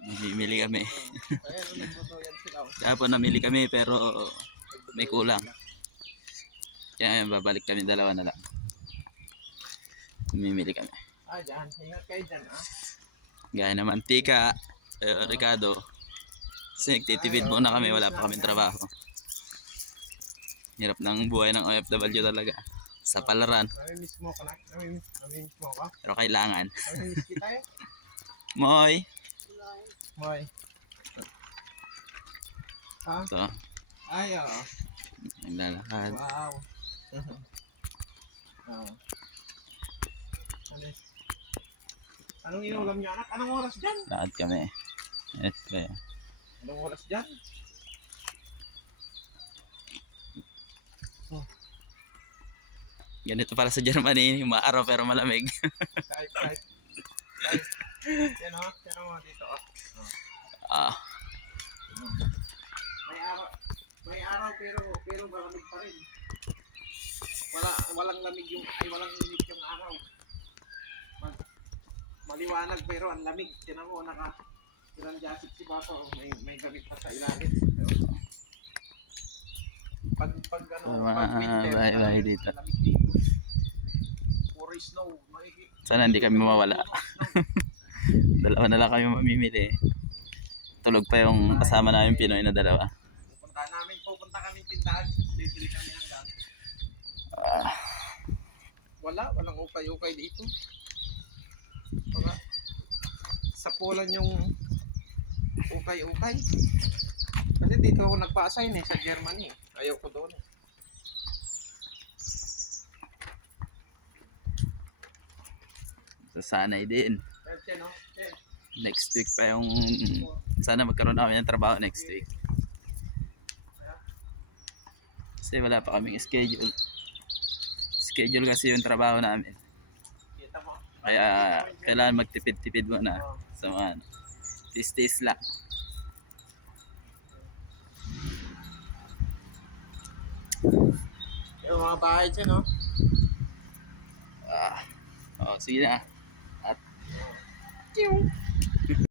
Namimili kami. Ayan, nagtutuyan sila. Kahapon namili kami pero may kulang. Kaya babalik kami, dalawa na lang. Namimili kami. Dyan. Ingat kayo dyan, Gaya ng mantika, Ricardo. Kasi nagtitipid muna kami, wala pa kaming trabaho. Hirap ng buhay ng OFW talaga. Sa palaran. Namimiss mo ka na? Namimiss mo ka? Pero kailangan. Namimiss kita eh. Moy! Moy. Ha? Ito, Ay, oo. naglalakad. Wow. Anong inulam niyo, anak? Anong oras dyan? Lakad kami. Ito eh. Anong oras dyan? Ganito pala sa Germany, maaraw pero malamig. Kahit. Yan o, yan o dito o. Ah, May araw pero malamig pa rin. Walang lamig walang init yung araw. Maliwanag pero ang lamig. Tinan mo ilang jacket si Papa, may gamit pa sa ilalim. Pag winter, bahay dito. lamig dito. Puro snow, Sana hindi kami mawala. Dalawa na lang kami mamimili. Tulog pa yung kasama namin Pinoy na dalawa. Pupunta kami tindahan, bibili kami ng gamit. Walang ukay-ukay dito. Wala. Sapulan yung ukay-ukay. Kasi dito ako nagpa-assign sa Germany. Ayaw ko doon. Sasanay din. Pero Next week pa yung... Sana magkaroon na kami ng trabaho next week. Kasi wala pa kaming schedule. Schedule kasi yung trabaho namin. Kaya kailangan magtipid-tipid muna. So tis-tis lang. yung mga bahay dyan, no? Sige na. At...